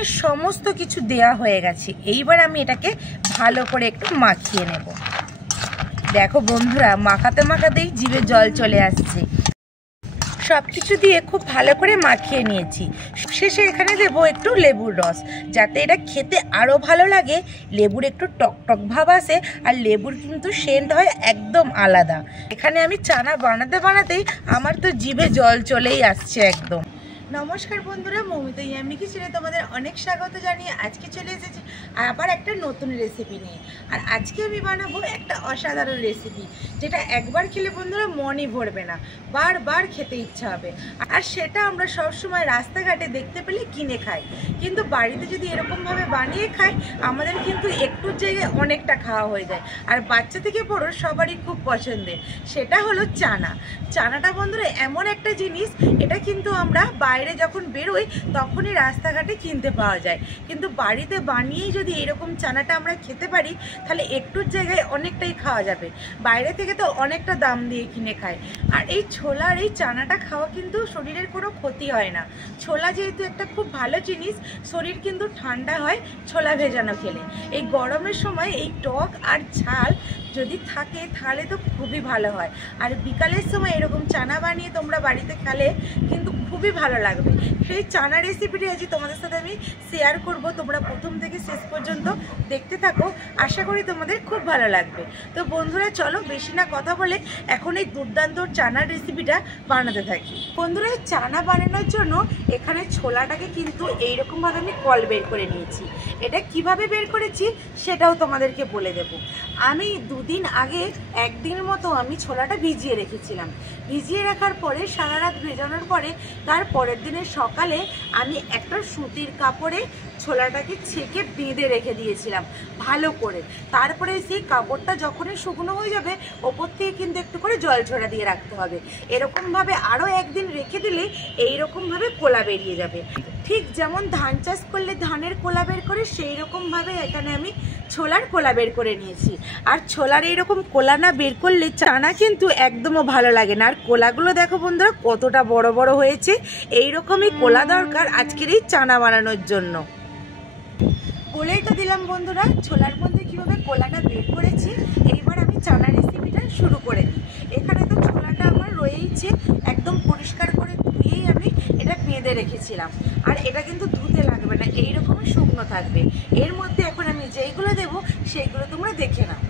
এখানে সমস্ত কিছু দেয়া হয়ে গেছে। এইবার আমি এটাকে ভালো করে একটু মাখিয়ে নেব। দেখো বন্ধুরা, মাখাতে মাখাতেই জিভে জল চলে আসছে। সব কিছু দিয়ে খুব ভালো করে মাখিয়ে নিয়েছি। শেষে এখানে দেবো একটু লেবুর রস, যাতে এটা খেতে আরও ভালো লাগে। লেবুর একটু টক টক ভাব আসে, আর লেবুর কিন্তু সেন্ট হয় একদম আলাদা। এখানে আমি চানা বানাতে বানাতেই আমার তো জিভে জল চলেই আসছে একদম। নমস্কার বন্ধুরা, মৌমিতা ইয়াম্মি কিচেনে তোমাদের অনেক স্বাগত জানিয়ে আজকে চলে এসেছি আবার একটা নতুন রেসিপি নিয়ে। আর আজকে আমি বানাবো একটা অসাধারণ রেসিপি, যেটা একবার খেলে বন্ধুরা মনই ভরবে না, বারবার খেতে ইচ্ছা হবে। আর সেটা আমরা সবসময় রাস্তাঘাটে দেখতে পেলে কিনে খাই, কিন্তু বাড়িতে যদি এরকমভাবে বানিয়ে খাই আমাদের কিন্তু একটুর জায়গায় অনেকটা খাওয়া হয়ে যায়। আর বাচ্চা থেকে বড় সবারই খুব পছন্দের, সেটা হলো চানা। চানাটা বন্ধুরা এমন একটা জিনিস, এটা কিন্তু আমরা বাইরে যখন বেরোই তখনই রাস্তাঘাটে কিনতে পাওয়া যায়, কিন্তু বাড়িতে বানিয়েই যদি এরকম চানাটা আমরা খেতে পারি তাহলে একটুর জায়গায় অনেকটাই খাওয়া যাবে। বাইরে থেকে তো অনেকটা দাম দিয়ে কিনে খায়। আর এই ছোলার এই চানাটা খাওয়া কিন্তু শরীরের কোনো ক্ষতি হয় না। ছোলা যেহেতু একটা খুব ভালো জিনিস, শরীর কিন্তু ঠান্ডা হয় ছোলা ভেজানো খেলে। এই গরমের সময় এই টক আর ঝাল যদি থাকে তাহলে তো খুবই ভালো হয়। আর বিকালের সময় এরকম চানা বানিয়ে তোমরা বাড়িতে খেলে কিন্তু খুবই ভালো লাগবে। সেই চানা রেসিপিটি আজ তোমাদের সাথে আমি শেয়ার করব। তোমরা প্রথম থেকে শেষ পর্যন্ত দেখতে থাকো, আশা করি তোমাদের খুব ভালো লাগবে। তো বন্ধুরা চলো বেশি না কথা বলে এখন এই দুর্দান্ত চানার রেসিপিটা বানাতে থাকি। বন্ধুরা এই চানা বানানোর জন্য এখানে ছোলাটাকে কিন্তু এইরকমভাবে আমি কল বের করে নিয়েছি। এটা কিভাবে বের করেছি সেটাও তোমাদেরকে বলে দেব। আমি দুদিন আগে একদিনের মতো আমি ছোলাটা ভিজিয়ে রেখেছিলাম। ভিজিয়ে রাখার পরে সারা রাত ভেজানোর পরে তার পরের দিনের সকালে আমি একটা সুতির কাপড়ে ছোলাটাকে ছেঁকে বেঁধে রেখে দিয়েছিলাম ভালো করে। তারপরে সেই কাপড়টা যখনই শুকনো হয়ে যাবে ওপর থেকে কিন্তু একটু করে জল ঝরা দিয়ে রাখতে হবে। এরকমভাবে আরও একদিন রেখে দিলে এইরকমভাবে কোলা বেরিয়ে যাবে। ঠিক যেমন ধান চাষ করলে ধানের কোলা বের করে সেই রকমভাবে এখানে আমি ছোলার কোলা বের করে নিয়েছি। আর ছোলার এইরকম কোলা না বের করলে চানা কিন্তু একদমও ভালো লাগে না। আর কোলাগুলো দেখো বন্ধুরা কতটা বড় বড় হয়েছে। এইরকমই কোলা দরকার আজকের এই চানা বানানোর জন্য। বলেই তো দিলাম বন্ধুরা ছোলার মধ্যে কীভাবে কোলাটা বের করেছি। এইবার আমি চানা রেসিপিটা শুরু করে দিই। এখানে তো ছোলাটা আমার রয়েইছে, একদম পরিষ্কার করে ধুয়েই আমি এটা বেঁধে রেখেছিলাম। আর এটা কিন্তু ধুতে লাগবে না, এইরকমই শুকনো থাকবে। এর মধ্যে এখন আমি যেইগুলো দেবো সেইগুলো তোমরা দেখে নাও।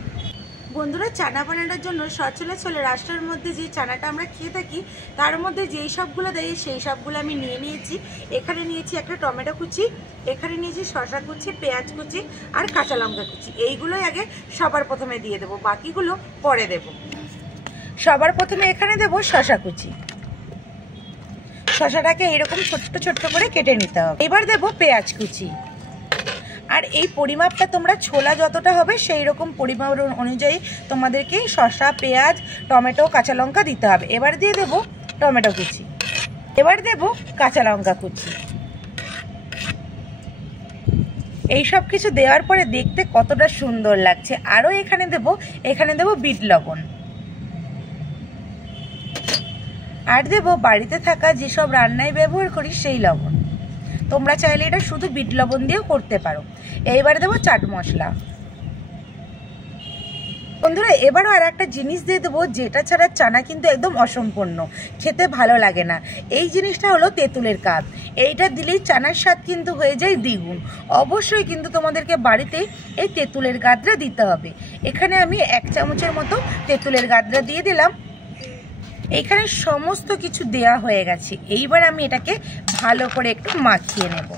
বন্ধুরা চানা বানানোর জন্য সচরাচর রাস্তার মধ্যে যে চানাটা আমরা খেয়ে থাকি তার মধ্যে যেই সবগুলো দেয় সেই সবগুলো আমি নিয়ে নিয়েছি। এখানে নিয়েছি একটা টমেটো কুচি, এখানে নিয়েছি শসা কুচি, পেঁয়াজ কুচি আর কাঁচা লঙ্কা কুচি। এইগুলোই আগে সবার প্রথমে দিয়ে দেবো, বাকিগুলো পরে দেব। সবার প্রথমে এখানে দেবো শসা কুচি। শসাটাকে এরকম ছোট্ট ছোট্ট করে কেটে নিতে হবে। এবার দেবো পেঁয়াজ কুচি। আর এই পরিমাপটা তোমরা ছোলা যতটা হবে সেই রকম পরিমাপ অনুযায়ী তোমাদেরকে শসা, পেঁয়াজ, টমেটো, কাঁচা লঙ্কা দিতে হবে। এবার দিয়ে দেবো টমেটো কুচি, এবার দেবো কাঁচা লঙ্কা কুচি। এই সব কিছু দেওয়ার পরে দেখতে কতটা সুন্দর লাগছে। আরও এখানে দেবো বিট লবণ। আর দেবো বাড়িতে থাকা যেসব রান্নায় ব্যবহার করি সেই লবণ। তোমরা চাইলে এটা শুধু বিট লবণ দিয়েও করতে পারো। এইবার দেবো চাট মশলা। বন্ধুরা এবারও আর একটা জিনিস দিয়ে দেবো, যেটা ছাড়া চানা কিন্তু একদম অসম্পূর্ণ, খেতে ভালো লাগে না। এই জিনিসটা হলো তেঁতুলের কাপ। এইটা দিলেই চানার স্বাদ কিন্তু হয়ে যায় দ্বিগুণ। অবশ্যই কিন্তু তোমাদেরকে বাড়িতে এই তেঁতুলের গাদরা দিতে হবে। এখানে আমি 1 চামচের মতো তেঁতুলের গাদরা দিয়ে দিলাম। এখানে সমস্ত কিছু দেয়া হয়ে গেছে। এইবার আমি এটাকে ভালো করে একটু মাখিয়ে নেব।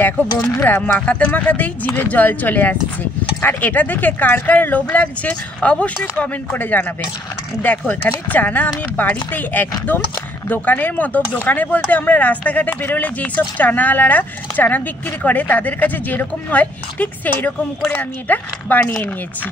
দেখো বন্ধুরা মাখাতে মাখাতেই জিভে জল চলে আসছে। আর এটা দেখে কার কার লোভ লাগছে অবশ্যই কমেন্ট করে জানাবে। দেখো এখানে চানা আমি বাড়িতেই একদম দোকানের মতো, দোকানে বলতে আমরা রাস্তাঘাটে বেরোলে যেই সব চানাওয়ালারা চানা বিক্রি করে তাদের কাছে যেরকম হয় ঠিক সেই রকম করে আমি এটা বানিয়ে নিয়েছি।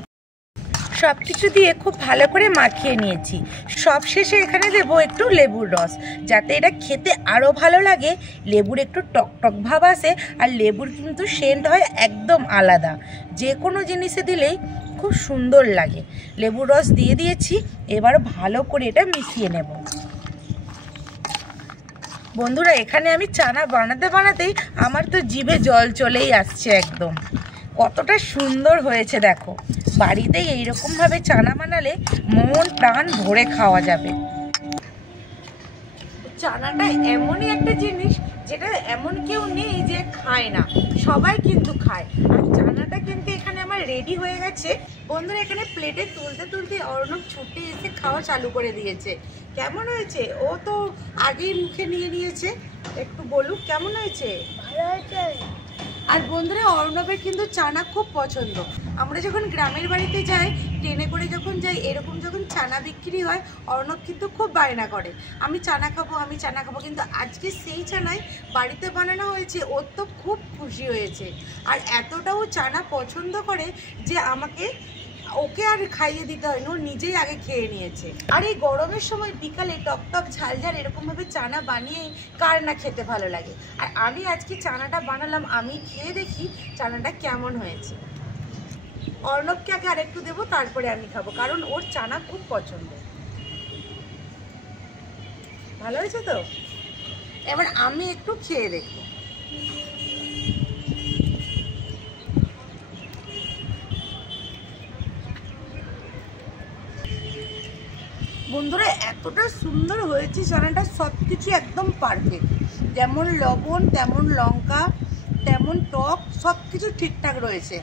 সব কিছু দিয়ে খুব ভালো করে মাখিয়ে নিয়েছি। সব শেষে এখানে দেবো একটু লেবুর রস, যাতে এটা খেতে আরও ভালো লাগে। লেবুর একটু টক টক ভাব আসে, আর লেবুর কিন্তু সেন্ট হয় একদম আলাদা। যে কোনো জিনিসে দিলেই খুব সুন্দর লাগে। লেবুর রস দিয়ে দিয়েছি। এবার ভালো করে এটা মিশিয়ে নেব। বন্ধুরা এখানে আমি চানা বানাতে বানাতেই আমার তো জিভে জল চলেই আসছে একদম। কতটা সুন্দর হয়েছে দেখো। বাড়িতেই এইরকমভাবে চানা বানালে মন প্রাণ ভরে খাওয়া যাবে। চানাটা এমনই একটা জিনিস যেটা এমন কেউ নেই যে খায় না, সবাই কিন্তু খায়। আর চানাটা কিন্তু এখানে আমার রেডি হয়ে গেছে। বন্ধুরা এখানে প্লেটে তুলতে তুলতে অর্ণব ছুটে এসে খাওয়া চালু করে দিয়েছে। কেমন হয়েছে? ও তো আগেই মুখে নিয়ে নিয়েছে, একটু বলুক কেমন হয়েছে। ভালো হয়েছে। আর বন্ধুরা অর্ণবের কিন্তু চানা খুব পছন্দ। আমরা যখন গ্রামের বাড়িতে যাই, ট্রেনে করে যখন যাই, এরকম যখন চানা বিক্রি হয়, অর্ণব কিন্তু খুব বায়না করে আমি চানা খাবো, আমি চানা খাবো। কিন্তু আজকে সেই চানাই বাড়িতে বানানো হয়েছে, ওর তো খুব খুশি হয়েছে। আর এতটাও চানা পছন্দ করে যে আমাকে ওকে আর খাইয়ে দিতে হয় না, ও নিজেই আগে খেয়ে নিয়েছে। আর এই গরমের সময় বিকালে টকটক ঝালঝাল এরকমভাবে চানা বানিয়ে কার না খেতে ভালো লাগে। আর আমি আজকে চানাটা বানালাম, আমি খেয়ে দেখি চানাটা কেমন হয়েছে। অর্ণবকে আগে আরেকটু দেবো, তারপরে আমি খাবো, কারণ ওর চানা খুব পছন্দ। ভালো হয়েছে তো? এবার আমি একটু খেয়ে দেখবো। বন্ধুরা এতটা সুন্দর হয়েছে চানাটা, সব কিছু একদম পারফেক্ট। যেমন লবণ, তেমন লঙ্কা, তেমন টক, সব কিছু ঠিকঠাক রয়েছে।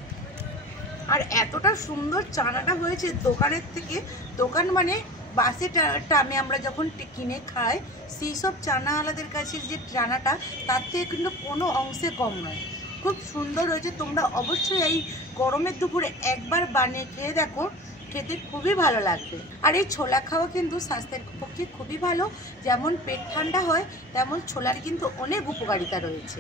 আর এতটা সুন্দর চানাটা হয়েছে দোকানের থেকে। দোকান মানে বাসে টামে আমরা যখন কিনে খাই, সেই সব চানাওয়ালাদের কাছে যে চানাটা, তার থেকে কিন্তু কোনো অংশে কম নয়। খুব সুন্দর হয়েছে। তোমরা অবশ্যই এই গরমের দুপুরে একবার বানিয়ে খেয়ে দেখো, খেতে খুবই ভালো লাগবে। আর এই ছোলা খাওয়া কিন্তু স্বাস্থ্যের পক্ষে খুবই ভালো। যেমন পেট ঠান্ডা হয়, তেমন ছোলার কিন্তু অনেক উপকারিতা রয়েছে।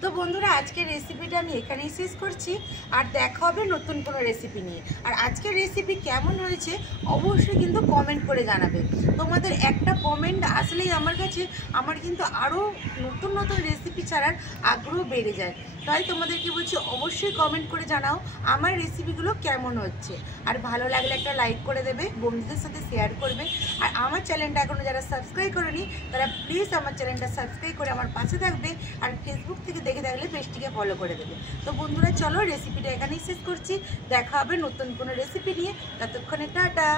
তো বন্ধুরা আজকের রেসিপিটা আমি এখানেই শেষ করছি। আর দেখা হবে নতুন কোনো রেসিপি নিয়ে। আর আজকের রেসিপি কেমন হয়েছে অবশ্যই কিন্তু কমেন্ট করে জানাবে। তোমাদের একটা কমেন্ট আসলেই আমার কাছে আমার কিন্তু আরও নতুন নতুন রেসিপি ছাড়ার আগ্রহ বেড়ে যায়। তাই তোমাদেরকে বলছি অবশ্যই কমেন্ট করে জানাও আমার রেসিপিগুলো কেমন হচ্ছে। আর ভালো লাগলে একটা লাইক করে দেবে, বন্ধুদের সাথে শেয়ার করবে। আর আমার চ্যানেলটা এখনও যারা সাবস্ক্রাইব করেনি তারা প্লিজ আমার চ্যানেলটা সাবস্ক্রাইব করে আমার পাশে থাকবে। আর ফেসবুক থেকে দেখে থাকলে পেজটিকে ফলো করে দেবে। তো বন্ধুরা চলো রেসিপিটা এখানেই শেষ করছি। দেখা হবে নতুন কোনো রেসিপি নিয়ে, ততক্ষণে টাটা।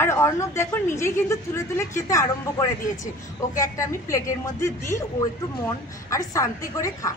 আর অর্ণব দেখো নিজেই কিন্তু তুলে তুলে খেতে আরম্ভ করে দিয়েছে। ওকে একটা আমি প্লেটের মধ্যে দিই, ও একটু মন আর শান্তি করে খা।